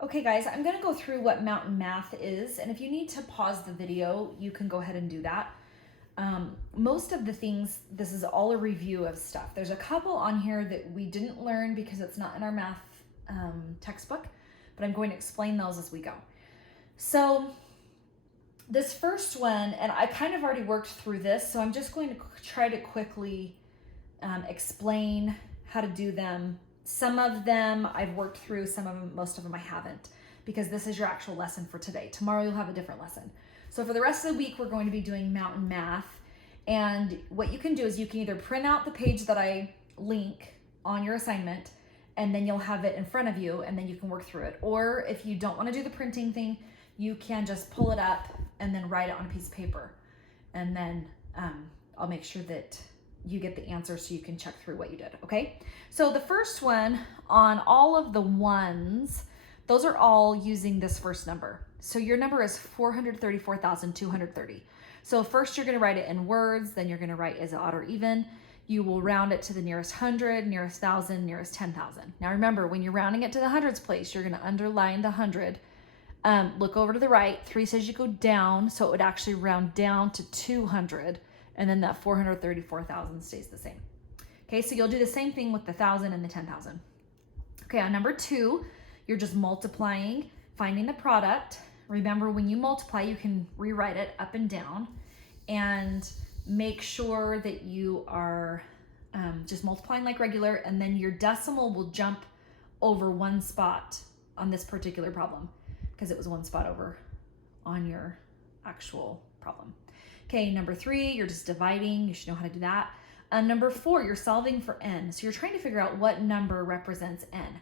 Okay guys, I'm gonna go through what mountain math is, and if you need to pause the video, you can go ahead and do that. Most of the things, this is all a review of stuff. There's a couple on here that we didn't learn because it's not in our math textbook, but I'm going to explain those as we go. So this first one, and I kind of already worked through this, so I'm just going to try to quickly explain how to do them. Some of them I've worked through, some of them, most of them I haven't, because this is your actual lesson for today. Tomorrow you'll have a different lesson. So for the rest of the week, we're going to be doing mountain math. And what you can do is you can either print out the page that I link on your assignment, and then you'll have it in front of you, and then you can work through it. Or if you don't want to do the printing thing, you can just pull it up and then write it on a piece of paper. And then I'll make sure that you get the answer so you can check through what you did, okay? So the first one, on all of the ones, those are all using this first number. So your number is 434,230. So first you're gonna write it in words, then you're gonna write is it odd or even. You will round it to the nearest 100, nearest 1,000, nearest 10,000. Now remember, when you're rounding it to the hundreds place, you're gonna underline the 100. Look over to the right, 3 says you go down, so it would actually round down to 200. And then that 434,000 stays the same. Okay, so you'll do the same thing with the 1,000 and the 10,000. Okay, on number 2, you're just multiplying, finding the product. Remember, when you multiply, you can rewrite it up and down, and make sure that you are just multiplying like regular, and then your decimal will jump over one spot on this particular problem because it was one spot over on your actual problem. Okay, number 3, you're just dividing. You should know how to do that. Number 4, you're solving for n. So you're trying to figure out what number represents n.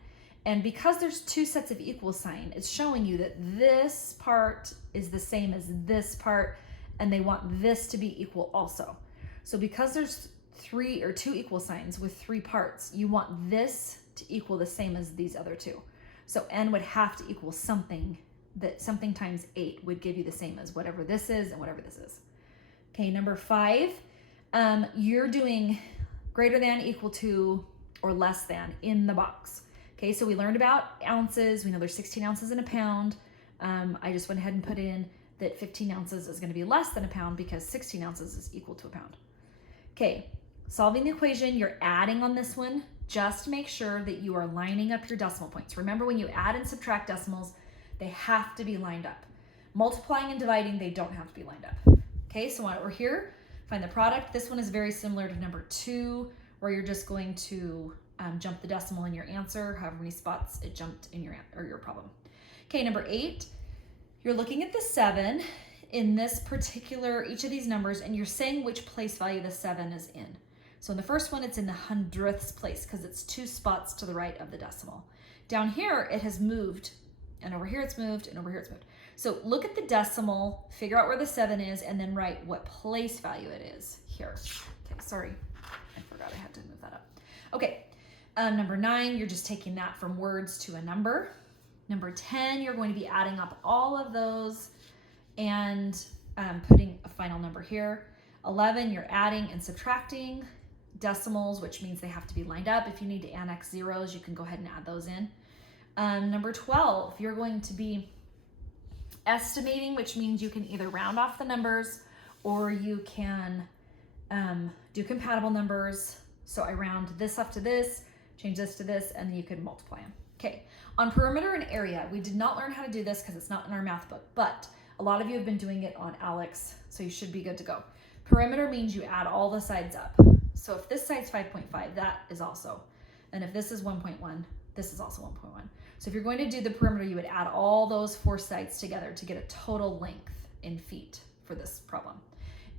And because there's 2 sets of equal sign, it's showing you that this part is the same as this part, and they want this to be equal also. So because there's 2 equal signs with 3 parts, you want this to equal the same as these other 2. So n would have to equal something, that something times 8 would give you the same as whatever this is and whatever this is. Okay, number 5, you're doing greater than, equal to, or less than in the box. Okay, so we learned about ounces. We know there's 16 ounces in a pound. I just went ahead and put in that 15 ounces is going to be less than a pound because 16 ounces is equal to a pound. Okay, solving the equation, you're adding on this one. Just make sure that you are lining up your decimal points. Remember, when you add and subtract decimals, they have to be lined up. Multiplying and dividing, they don't have to be lined up. Okay, so we're here, find the product. This one is very similar to number 2, where you're just going to jump the decimal in your answer, however many spots it jumped in your problem. Okay, number 8, you're looking at the 7 in this particular, each of these numbers, and you're saying which place value the 7 is in. So in the first one, it's in the hundredths place because it's 2 spots to the right of the decimal. Down here, it has moved, and over here it's moved, and over here it's moved. So look at the decimal, figure out where the 7 is, and then write what place value it is here. Okay, sorry, I forgot I had to move that up. Okay, number 9, you're just taking that from words to a number. Number 10, you're going to be adding up all of those and putting a final number here. 11, you're adding and subtracting decimals, which means they have to be lined up. If you need to annex zeros, you can go ahead and add those in. Number 12, you're going to be estimating, which means you can either round off the numbers or you can do compatible numbers. So I round this up to this, change this to this, and then you can multiply them. Okay, on perimeter and area, we did not learn how to do this because it's not in our math book, but a lot of you have been doing it on ALEKS, so you should be good to go. Perimeter means you add all the sides up. So if this side's 5.5, that is also, and if this is 1.1, this is also 1.1. So if you're going to do the perimeter, you would add all those 4 sides together to get a total length in feet for this problem.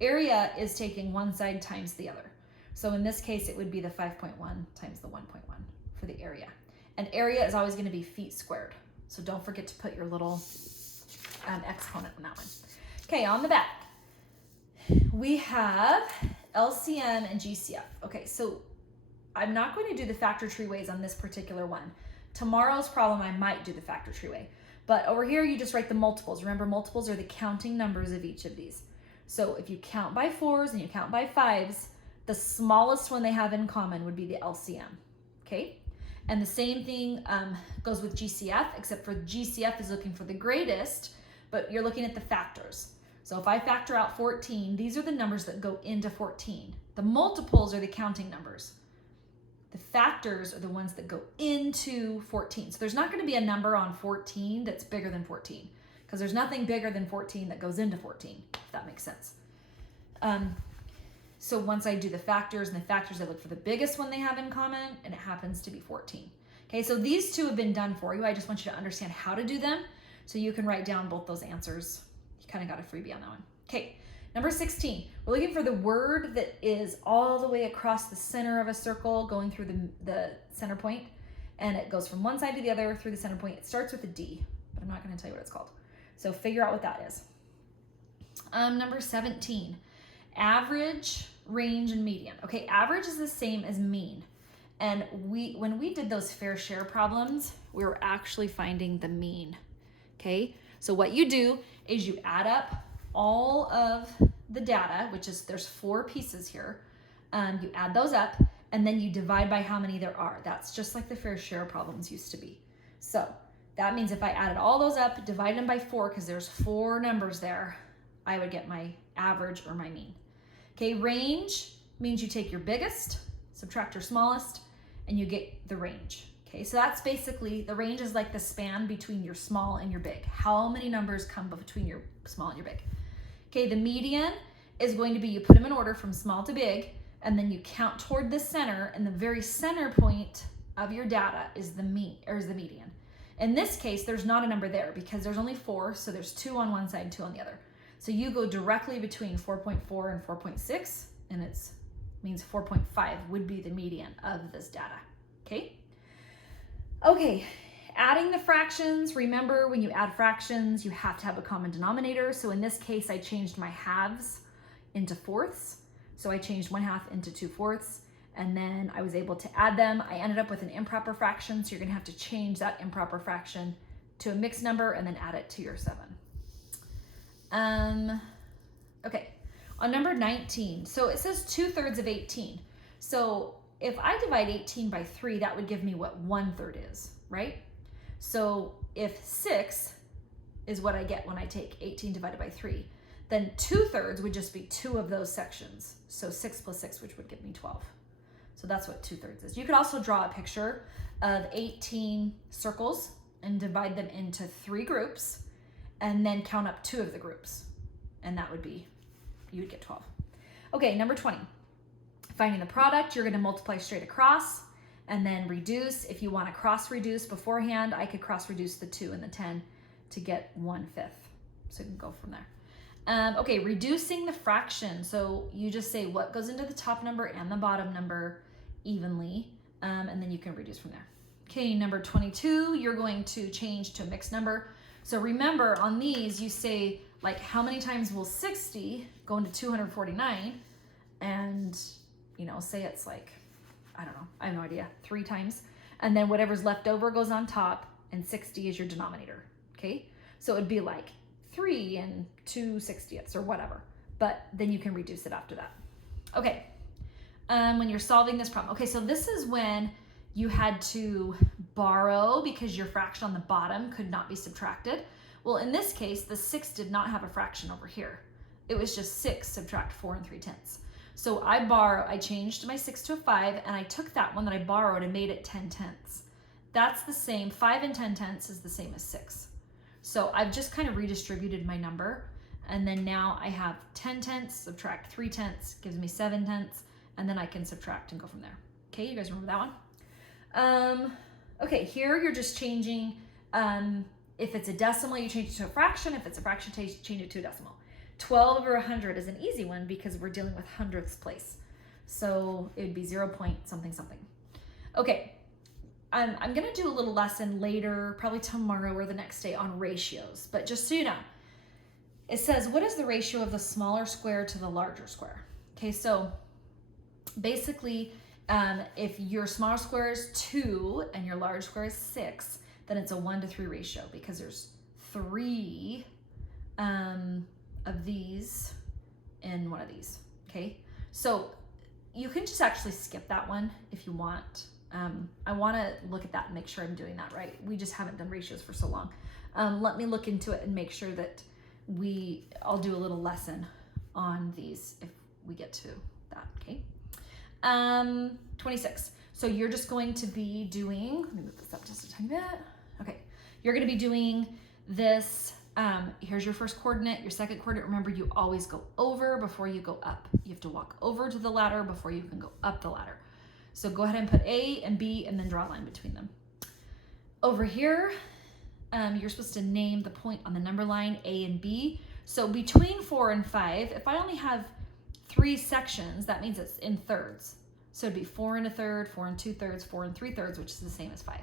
Area is taking one side times the other. So in this case, it would be the 5.1 times the 1.1 for the area. And area is always going to be feet squared. So don't forget to put your little exponent in that one. Okay, on the back, we have LCM and GCF. Okay, so I'm not going to do the factor tree ways on this particular one. Tomorrow's problem, I might do the factor tree way. But over here, you just write the multiples. Remember, multiples are the counting numbers of each of these. So if you count by 4s and you count by 5s, the smallest one they have in common would be the LCM, okay? And the same thing goes with GCF, except for GCF is looking for the greatest, but you're looking at the factors. So if I factor out 14, these are the numbers that go into 14. The multiples are the counting numbers. The factors are the ones that go into 14. So there's not going to be a number on 14 that's bigger than 14, because there's nothing bigger than 14 that goes into 14, if that makes sense. So once I do the factors, and the factors, I look for the biggest one they have in common, and it happens to be 14. Okay, so these two have been done for you. I just want you to understand how to do them so you can write down both those answers. You kind of got a freebie on that one. Okay, number 16. We're looking for the word that is all the way across the center of a circle going through the center point, and it goes from one side to the other through the center point. It starts with a D, but I'm not going to tell you what it's called. So figure out what that is. Number 17. Average, range, and median. Okay, average is the same as mean. And when we did those fair share problems, we were actually finding the mean. Okay, so what you do is you add up all of the data, which is, there's 4 pieces here. You add those up, and then you divide by how many there are. That's just like the fair share problems used to be. So that means if I added all those up, divided them by 4, because there's 4 numbers there, I would get my average or my mean. Okay, range means you take your biggest, subtract your smallest, and you get the range. Okay, so that's basically, the range is like the span between your small and your big. How many numbers come between your small and your big? Okay, the median is going to be, you put them in order from small to big, and then you count toward the center, and the very center point of your data is the median. In this case, there's not a number there because there's only 4, so there's 2 on one side and 2 on the other. So you go directly between 4.4 and 4.6, and it means 4.5 would be the median of this data, okay? Okay, adding the fractions. Remember, when you add fractions, you have to have a common denominator. So in this case, I changed my halves into fourths. So I changed 1/2 into 2/4, and then I was able to add them. I ended up with an improper fraction, so you're gonna have to change that improper fraction to a mixed number and then add it to your 7. Okay, on number 19, so it says 2/3 of 18. So if I divide 18 by 3, that would give me what 1/3 is, right? So if 6 is what I get when I take 18 divided by 3, then 2/3 would just be 2 of those sections. So 6 plus 6, which would give me 12. So that's what 2/3 is. You could also draw a picture of 18 circles and divide them into 3 groups, and then count up 2 of the groups. And that would be, you would get 12. Okay, number 20. Finding the product, you're gonna multiply straight across and then reduce. If you wanna cross reduce beforehand, I could cross reduce the 2 and the 10 to get 1/5. So you can go from there. Okay, reducing the fraction. So you just say what goes into the top number and the bottom number evenly, and then you can reduce from there. Okay, number 22, you're going to change to a mixed number. So remember, on these, you say, like, how many times will 60 go into 249? And, you know, say it's like, I don't know, I have no idea, 3 times. And then whatever's left over goes on top, and 60 is your denominator, okay? So it'd be like 3 and 2/60ths or whatever. But then you can reduce it after that. Okay, when you're solving this problem. Okay, so this is when you had to borrow because your fraction on the bottom could not be subtracted. Well, in this case, the 6 did not have a fraction over here. It was just 6 subtract 4 3/10. So I changed my 6 to a 5, and I took that one that I borrowed and made it 10/10. That's the same, 5 and 10/10 is the same as 6. So I've just kind of redistributed my number, and then now I have 10/10 subtract 3/10 gives me 7/10, and then I can subtract and go from there. Okay, you guys remember that one? Okay, here you're just changing, if it's a decimal, you change it to a fraction. If it's a fraction, change it to a decimal. 12 over 100 is an easy one because we're dealing with hundredths place. So it would be 0 point something something. Okay, I'm gonna do a little lesson later, probably tomorrow or the next day, on ratios. But just so you know, it says, what is the ratio of the smaller square to the larger square? Okay, so basically, if your smaller square is 2 and your large square is 6, then it's a 1-to-3 ratio because there's 3 of these in one of these, okay? So you can just actually skip that one if you want. I want to look at that and make sure I'm doing that right. We just haven't done ratios for so long. Let me look into it and make sure that I'll do a little lesson on these if we get to that, okay? 26. So you're just going to be doing, let me move this up just a tiny bit. Okay, you're gonna be doing this, here's your first coordinate, your second coordinate. Remember, you always go over before you go up. You have to walk over to the ladder before you can go up the ladder. So go ahead and put A and B and then draw a line between them. Over here, you're supposed to name the point on the number line A and B. So between 4 and 5, if I only have 3 sections, that means it's in thirds. So it'd be 4 1/3, 4 2/3, 4 3/3, which is the same as 5.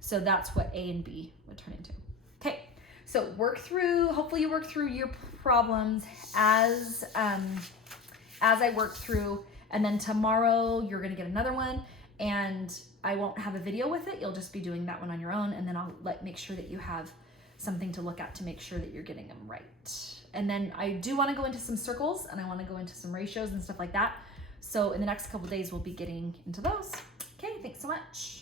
So that's what A and B would turn into. Okay, so hopefully you work through your problems as I work through, and then tomorrow you're gonna get another one, and I won't have a video with it. You'll just be doing that one on your own, and then I'll make sure that you have something to look at to make sure that you're getting them right. And then I do wanna go into some circles, and I wanna go into some ratios and stuff like that. So in the next couple days, we'll be getting into those. Okay, thanks so much.